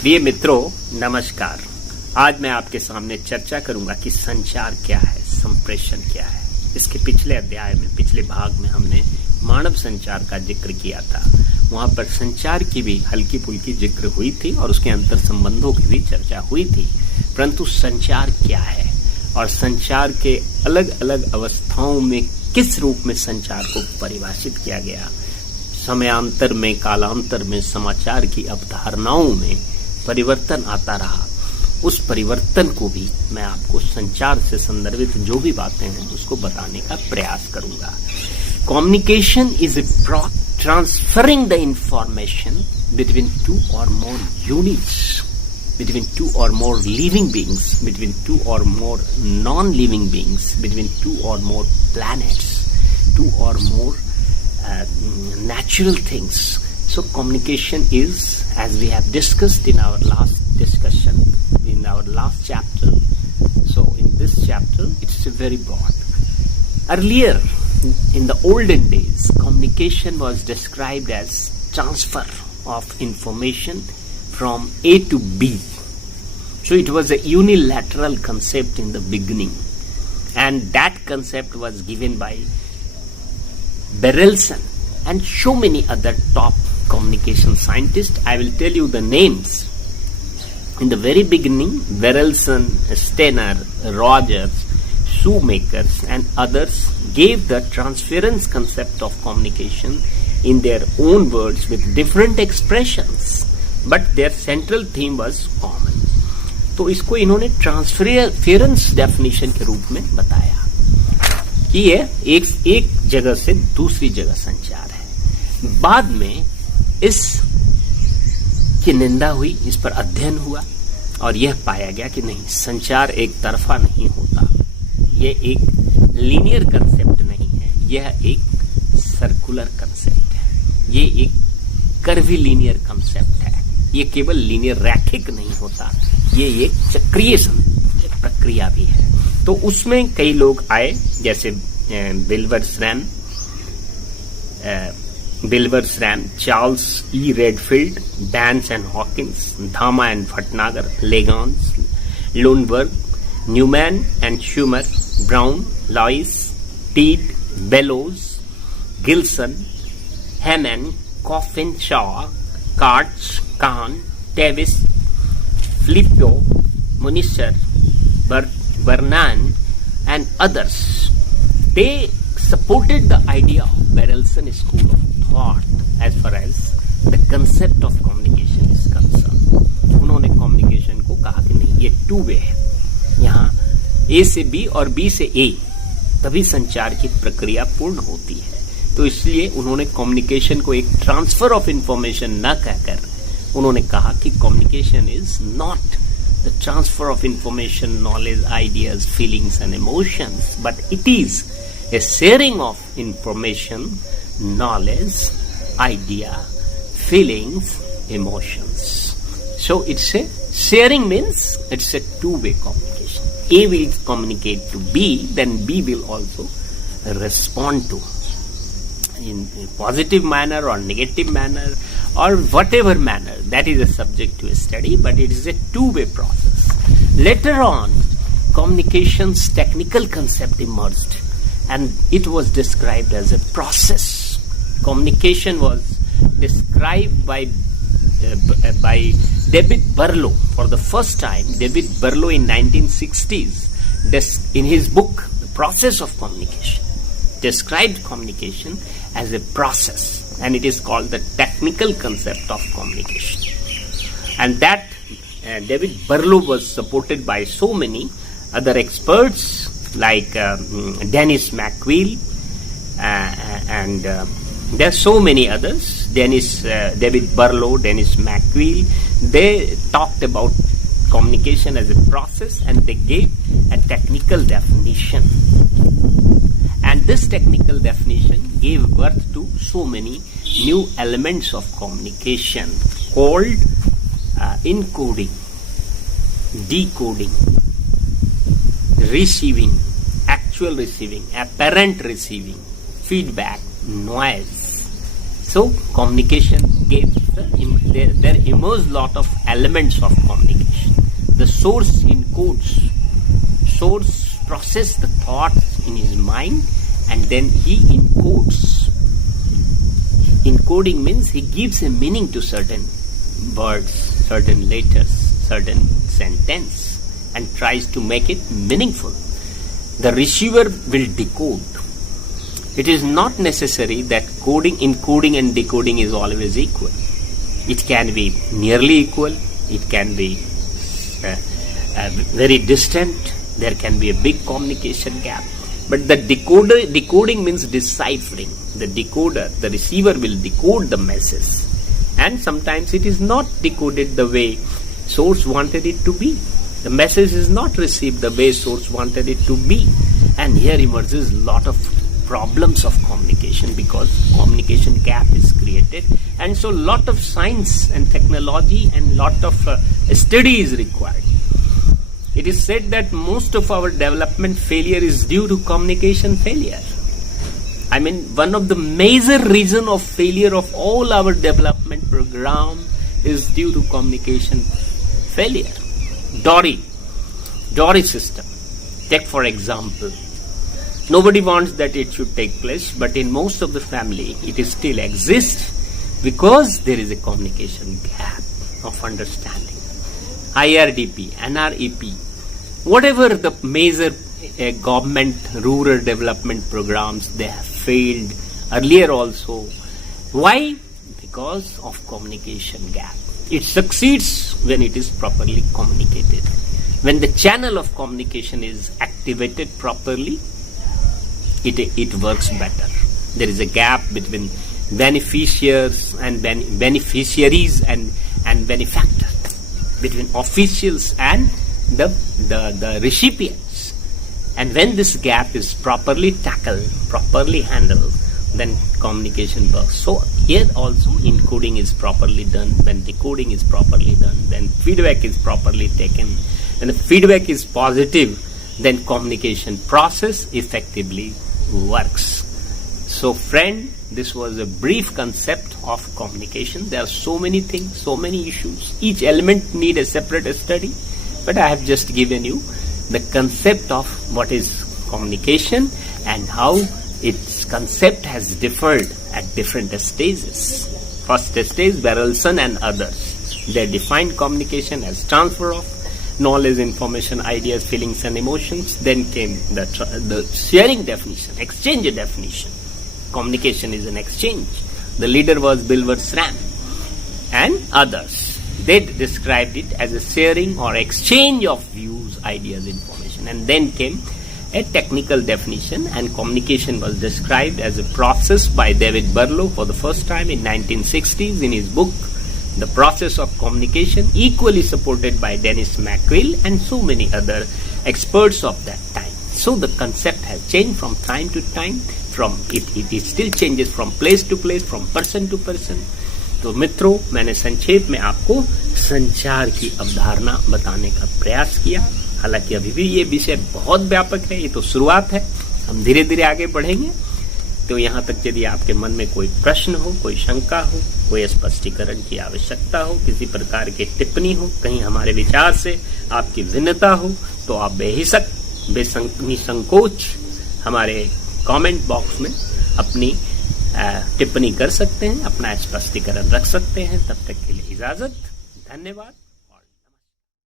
प्रिय मित्रों, नमस्कार। आज मैं आपके सामने चर्चा करूंगा कि संचार क्या है, संप्रेषण क्या है। इसके पिछले अध्याय में, पिछले भाग में हमने मानव संचार का जिक्र किया था। वहां पर संचार की भी हल्की फुल्की जिक्र हुई थी और उसके अंतर संबंधों की भी चर्चा हुई थी। परंतु संचार क्या है और संचार के अलग अलग अवस्थाओं में किस रूप में संचार को परिभाषित किया गया, समयांतर में, कालांतर में समाचार की अवधारणाओं में परिवर्तन आता रहा, उस परिवर्तन को भी मैं आपको संचार से संदर्भित जो भी बातें हैं उसको बताने का प्रयास करूंगा। Communication is transferring the information between two or more units, between two or more living beings, between two or more non-living beings, between two or more planets, two or more natural things. So communication is, as we have discussed in our last discussion, in our last chapter, so in this chapter it's very broad. Earlier, in the olden days, communication was described as transfer of information from A to B. So it was a unilateral concept in the beginning, and that concept was given by Berelson and so many other top communication scientists. I will tell you the names. In the very beginning, Berelson, Steiner, Rogers, Shoemakers and others gave the transference concept of communication in their own words with different expressions. But their central theme was common. तो इसको इन्होंने transference definition के रूप में बताया कि ये एक जगह से दूसरी जगह संचार है। बाद में इस की निंदा हुई, इस पर अध्ययन हुआ और यह पाया गया कि नहीं, संचार एक तरफा नहीं होता, यह एक लीनियर कंसेप्ट नहीं है, यह एक सर्कुलर कंसेप्ट है, यह एक कर्वीलिनियर कंसेप्ट है। ये केवल लीनियर रैखिक नहीं होता, ये एक चक्रीय प्रक्रिया भी है। तो उसमें कई लोग आए, जैसे बिल्वर्स Schramm, Charles E Redfield, Dance and Hawkins, Dhama and Bhatnagar, Leagans, Lundberg, Newman and Sumner, Brown, Louis, Tead, Bellows, Gilson, Haimann, Coffin, Shaw, Katz, Kahn, Davis, Filippo, Munisser, Bernan, and others. They supported the idea of Berelson school of thought as far as the concept of communication is concerned. उन्होंने communication को कहा कि नहीं, ये two way है, यहाँ A से B और B से A तभी संचार की प्रक्रिया पूर्ण होती है। तो इसलिए उन्होंने communication को एक transfer of information न कहकर उन्होंने कहा कि communication is not the transfer of information, knowledge, ideas, feelings and emotions, but it is a sharing of information, knowledge, idea, feelings, emotions. So it's a sharing means it's a two-way communication. A will communicate to B, then B will also respond to in a positive manner or negative manner or whatever manner. That is a subject to study, but it is a two-way process. Later on, communication's technical concept emerged and it was described as a process. Communication was described by David Berlow for the first time. David Berlow in 1960s, in his book The Process of Communication, described communication as a process, and it is called the technical concept of communication. And that David Berlow was supported by so many other experts like Dennis McQueen and there are so many others. David Berlow, Dennis McQueen, they talked about communication as a process and they gave a technical definition. And this technical definition gave birth to so many new elements of communication called encoding, decoding, receiving, actual receiving, apparent receiving, feedback, noise, So communication there emerge lot of elements of communication. The source process the thoughts in his mind and then he encodes. Encoding means he gives a meaning to certain words, certain letters, certain sentence and tries to make it meaningful. The receiver will decode. It is not necessary that encoding and decoding is always equal. It can be nearly equal. It can be very distant. There can be a big communication gap. But the decoding means deciphering. The receiver will decode the message. And sometimes it is not decoded the way source wanted it to be. The message is not received the way source wanted it to be. And here emerges a lot of problems of communication because communication gap is created. And so lot of science and technology and lot of study is required. It is said that most of our development failure is due to communication failure. I mean, one of the major reason of failure of all our development program is due to communication failure. Dory system. Take for example, nobody wants that it should take place, but in most of the family, it is still exists because there is a communication gap of understanding. IRDP, NREP, whatever the major government rural development programs, they have failed earlier also. Why? Because of communication gap. It succeeds when it is properly communicated. When the channel of communication is activated properly, it works better. There is a gap between beneficiaries and benefactors, between officials and the recipients. And when this gap is properly tackled, properly handled, then communication works. So here also encoding is properly done. When decoding is properly done, then feedback is properly taken. When the feedback is positive, then communication process effectively works. So friend, this was a brief concept of communication. There are so many things, so many issues. Each element need a separate study, but I have just given you the concept of what is communication and how its concept has differed at different stages. First stage, Berelson and others. They defined communication as transfer of knowledge, information, ideas, feelings and emotions. Then came the sharing definition, exchange definition. Communication is an exchange. The leader was Bilber Sram and others. They described it as a sharing or exchange of views, ideas, information. And then came a technical definition, and communication was described as a process by David Berlow for the first time in 1960s in his book The Process of Communication, equally supported by Dennis McQuill and so many other experts of that time. So the concept has changed from time to time. It still changes from place to place, from person to person. तो मित्रों, मैंने संक्षेप में आपको संचार की अवधारणा बताने का प्रयास किया। हालांकि अभी भी ये विषय बहुत व्यापक है, ये तो शुरुआत है, हम धीरे धीरे आगे बढ़ेंगे। तो यहाँ तक यदि आपके मन में कोई प्रश्न हो, कोई शंका हो, कोई स्पष्टीकरण की आवश्यकता हो, किसी प्रकार की टिप्पणी हो, कहीं हमारे विचार से आपकी भिन्नता हो, तो आप बेहिचक निसंकोच हमारे कमेंट बॉक्स में अपनी टिप्पणी कर सकते हैं, अपना स्पष्टीकरण रख सकते हैं। तब तक के लिए इजाजत, धन्यवाद।